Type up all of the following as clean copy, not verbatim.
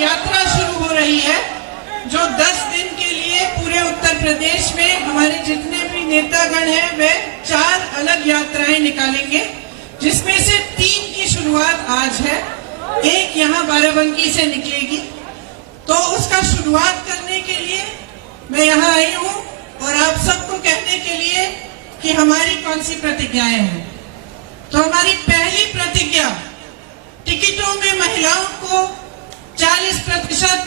यात्रा शुरू हो रही है जो 10 दिन के लिए पूरे उत्तर प्रदेश में हमारे जितने भी नेतागण हैं वे 4 अलग यात्राएं निकालेंगे, जिसमें से 3 की शुरुआत आज है, एक यहाँ बाराबंकी से निकलेगी। तो उसका शुरुआत करने के लिए मैं यहाँ आई हूँ और आप सबको कहने के लिए कि हमारी कौन सी प्रतिज्ञाएं हैं। तो हमारी पहली प्रतिज्ञा, टिकटों में महिलाओं को 40%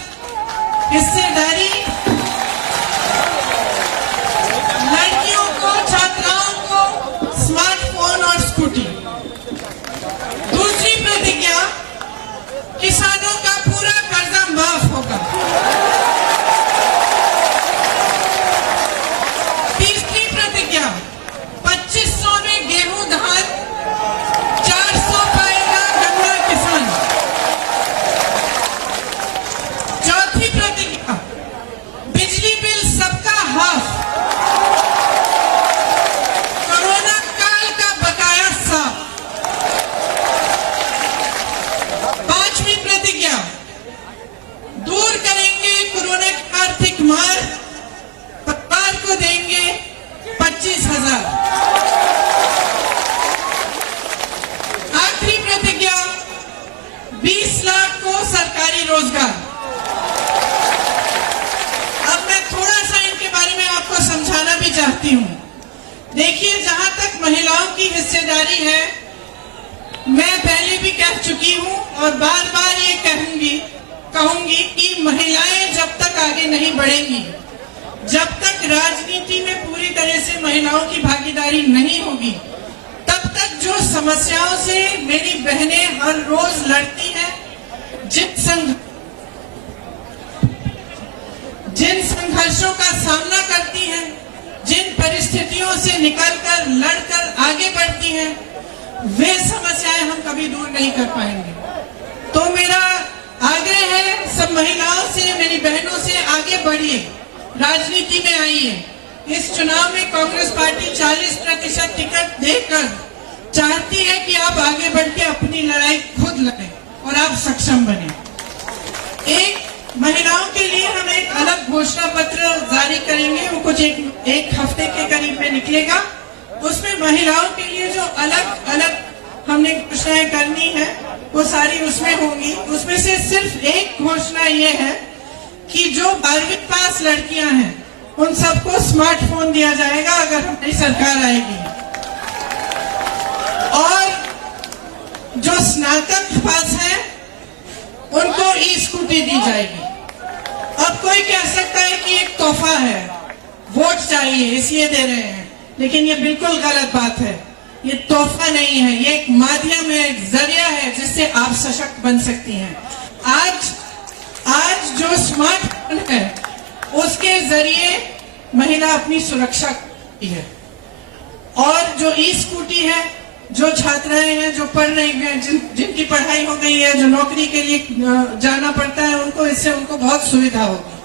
हिस्सेदारी, लड़कियों को, छात्राओं को स्मार्टफोन और स्कूटी। दूसरी प्रतिज्ञा, किसानों का पूरा कर्जा माफ होगा। तीसरी प्रतिज्ञा, 2500 में गेहूं धान, 400 पाएगा गन्ना किसान। चौथी प्रतिज्ञा, बिजली बिल सबका हाफ, कोरोना काल का बकाया साफ। पांचवी प्रतिज्ञा, दूर करेंगे कोरोना की आर्थिक मार, परिवार को देंगे 25,000। आखिरी प्रतिज्ञा, 20 लाख को सरकारी रोजगार। अब मैं थोड़ा सा इनके बारे में आपको समझाना भी चाहती हूँ। देखिए, जहां तक महिलाओं की हिस्सेदारी है, मैं पहले भी कह चुकी हूँ और बार बार ये कहूंगी कि महिलाएं जब तक आगे नहीं बढ़ेंगी, जब तक राजनीति में पूरी तरह से महिलाओं की भागीदारी नहीं होगी, तब तक जो समस्याओं से मेरी बहनें हर रोज लड़ती हैं, जिन संघर्षों का सामना करती हैं, जिन परिस्थितियों से निकलकर लड़कर आगे बढ़ती हैं, वे समस्याएं हम कभी दूर नहीं कर पाएंगे। तो मेरा आग्रह है सब महिलाओं से, मेरी बहनों से, आगे बढ़िए, राजनीति में आइए। इस चुनाव में कांग्रेस पार्टी 40% टिकट देकर चाहती है कि आप आगे बढ़ के अपनी लड़ाई खुद लड़ें और आप सक्षम बने। एक महिलाओं के लिए हम एक अलग घोषणा पत्र जारी करेंगे, वो कुछ एक हफ्ते के करीब में निकलेगा। उसमें महिलाओं के लिए जो अलग अलग हमने घोषणाएं करनी है वो सारी उसमें होंगी। उसमें से सिर्फ एक घोषणा ये है कि जो 12वीं पास लड़कियां हैं उन सबको स्मार्टफोन दिया जाएगा अगर हमारी सरकार आएगी, और जो स्नातक पास हैं उनको ई स्कूटी दी जाएगी। अब कोई कह सकता है कि एक तोहफा है, वोट चाहिए इसलिए दे रहे हैं, लेकिन ये बिल्कुल गलत बात है। ये तोहफा नहीं है, ये एक माध्यम है, एक जरिया है जिससे आप सशक्त बन सकती हैं। आज जो स्मार्टफोन है उसके जरिए महिला अपनी सुरक्षा करती है, और जो ई स्कूटी है, जो छात्राएं हैं जो पढ़ रही हैं, जिनकी पढ़ाई हो गई है, जो नौकरी के लिए जाना पड़ता है, उनको इससे उनको बहुत सुविधा होगी।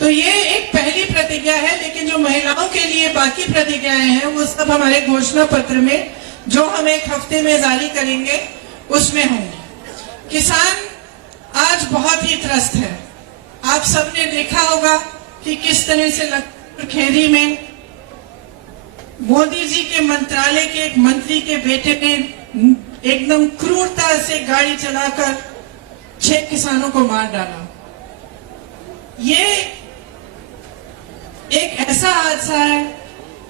तो ये एक पहली प्रतिज्ञा है, लेकिन जो महिलाओं के लिए बाकी प्रतिज्ञाएं हैं वो सब हमारे घोषणा पत्र में, जो हम एक हफ्ते में जारी करेंगे, उसमें होंगे। किसान आज बहुत ही त्रस्त है। आप सबने देखा होगा कि किस तरह से लखनऊ खेरी में मोदी जी के मंत्रालय के एक मंत्री के बेटे ने एकदम क्रूरता से गाड़ी चलाकर 6 किसानों को मार डाला। ये एक ऐसा हादसा है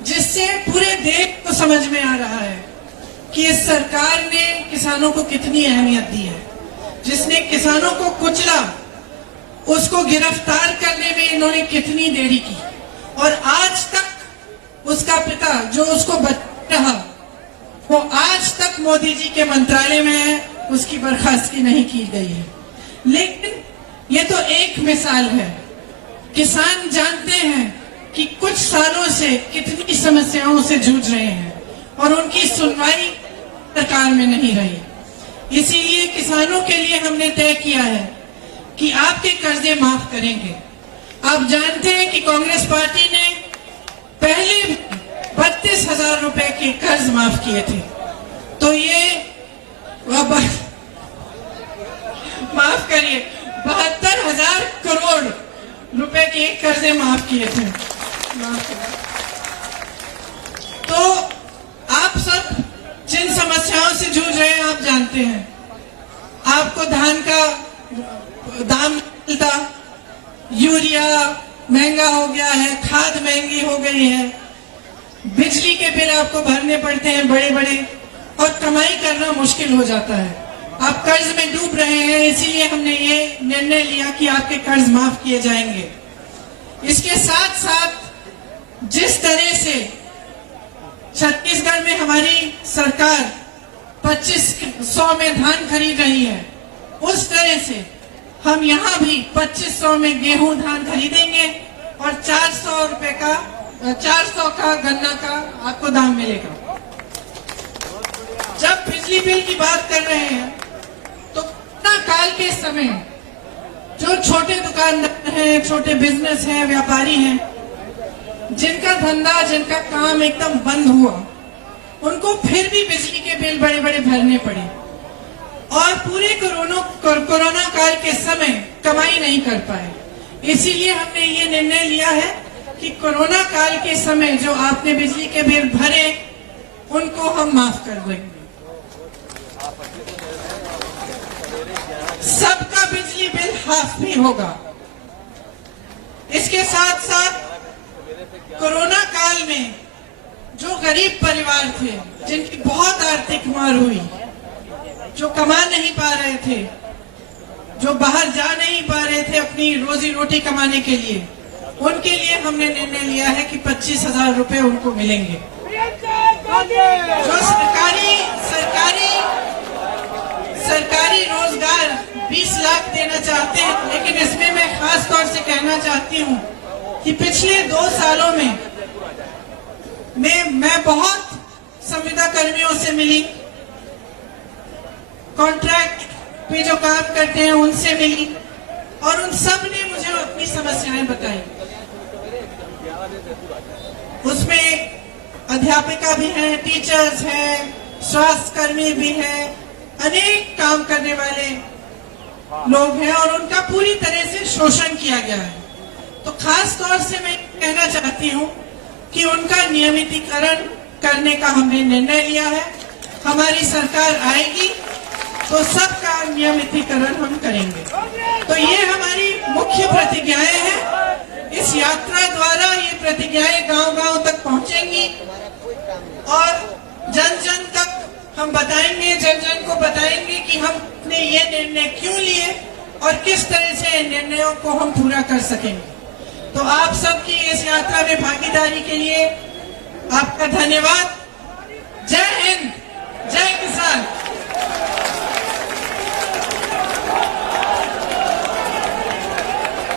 जिससे पूरे देश को समझ में आ रहा है कि इस सरकार ने किसानों को कितनी अहमियत दी है। जिसने किसानों को कुचला, उसको गिरफ्तार करने में इन्होंने कितनी देरी की, और आज तक उसका पिता जो उसको बचा रहा, वो आज तक मोदी जी के मंत्रालय में है, उसकी बर्खास्तगी नहीं की गई है। लेकिन ये तो एक मिसाल है। किसान जानते हैं कि कुछ सालों से कितनी समस्याओं से जूझ रहे हैं और उनकी सुनवाई सरकार में नहीं रही। इसीलिए किसानों के लिए हमने तय किया है कि आपके कर्जे माफ करेंगे। आप जानते हैं कि कांग्रेस पार्टी ने पहले 32,000 रुपए के कर्ज माफ किए थे, तो ये माफ करिए 72 ये कर्जे माफ किए थे। तो आप सब जिन समस्याओं से जूझ रहे हैं आप जानते हैं। आपको धान का दाम मिलता, यूरिया महंगा हो गया है, खाद महंगी हो गई है, बिजली के बिल आपको भरने पड़ते हैं बड़े बड़े, और कमाई करना मुश्किल हो जाता है। आप कर्ज में डूब रहे हैं, इसीलिए हमने ये निर्णय लिया कि आपके कर्ज माफ किए जाएंगे। इसके साथ साथ जिस तरह से छत्तीसगढ़ में हमारी सरकार 2500 में धान खरीद रही है, उस तरह से हम यहाँ भी 2500 में गेहूं धान खरीदेंगे और 400 का गन्ना का आपको दाम मिलेगा। जब बिजली बिल की बात कर रहे हैं तो कोरोना काल के समय जो छोटे दुकानदार हैं, छोटे बिजनेस हैं, व्यापारी हैं, जिनका धंधा, जिनका काम एकदम बंद हुआ, उनको फिर भी बिजली के बिल बड़े बड़े भरने पड़े और पूरे कोरोना काल के समय कमाई नहीं कर पाए। इसीलिए हमने ये निर्णय लिया है कि कोरोना काल के समय जो आपने बिजली के बिल भरे उनको हम माफ कर देंगे। सबका बिजली बिल हाफ भी होगा। इसके साथ साथ कोरोना काल में जो गरीब परिवार थे, जिनकी बहुत आर्थिक मार हुई, जो कमा नहीं पा रहे थे, जो बाहर जा नहीं पा रहे थे अपनी रोजी रोटी कमाने के लिए, उनके लिए हमने निर्णय लिया है कि 25,000 रुपए उनको मिलेंगे। जो सरकारी रोजगार 20 लाख देना चाहते हैं, लेकिन इसमें मैं खास तौर से कहना चाहती हूँ कि पिछले 2 सालों में मैं बहुत संविदा कर्मियों से मिली, कॉन्ट्रैक्ट पे जो काम करते हैं उनसे मिली, और उन सब ने मुझे अपनी समस्याएं बताई। उसमें अध्यापिका भी हैं, टीचर्स हैं, स्वास्थ्य कर्मी भी हैं, अनेक काम करने वाले लोग हैं और उनका पूरी तरह से शोषण किया गया है। तो खास तौर से मैं कहना चाहती हूँ कि उनका नियमितीकरण करने का हमने निर्णय लिया है। हमारी सरकार आएगी तो सबका नियमितीकरण हम करेंगे। तो ये हमारी मुख्य प्रतिज्ञाएं हैं। इस यात्रा द्वारा ये प्रतिज्ञाएं गांव-गांव तक पहुंचेंगी और जन जन तक हम बताएंगे, जन जन को बताएंगे कि हमने ये निर्णय क्यों लिए और किस तरह से निर्णयों को हम पूरा कर सकेंगे। तो आप सबकी इस यात्रा में भागीदारी के लिए आपका धन्यवाद। जय हिंद।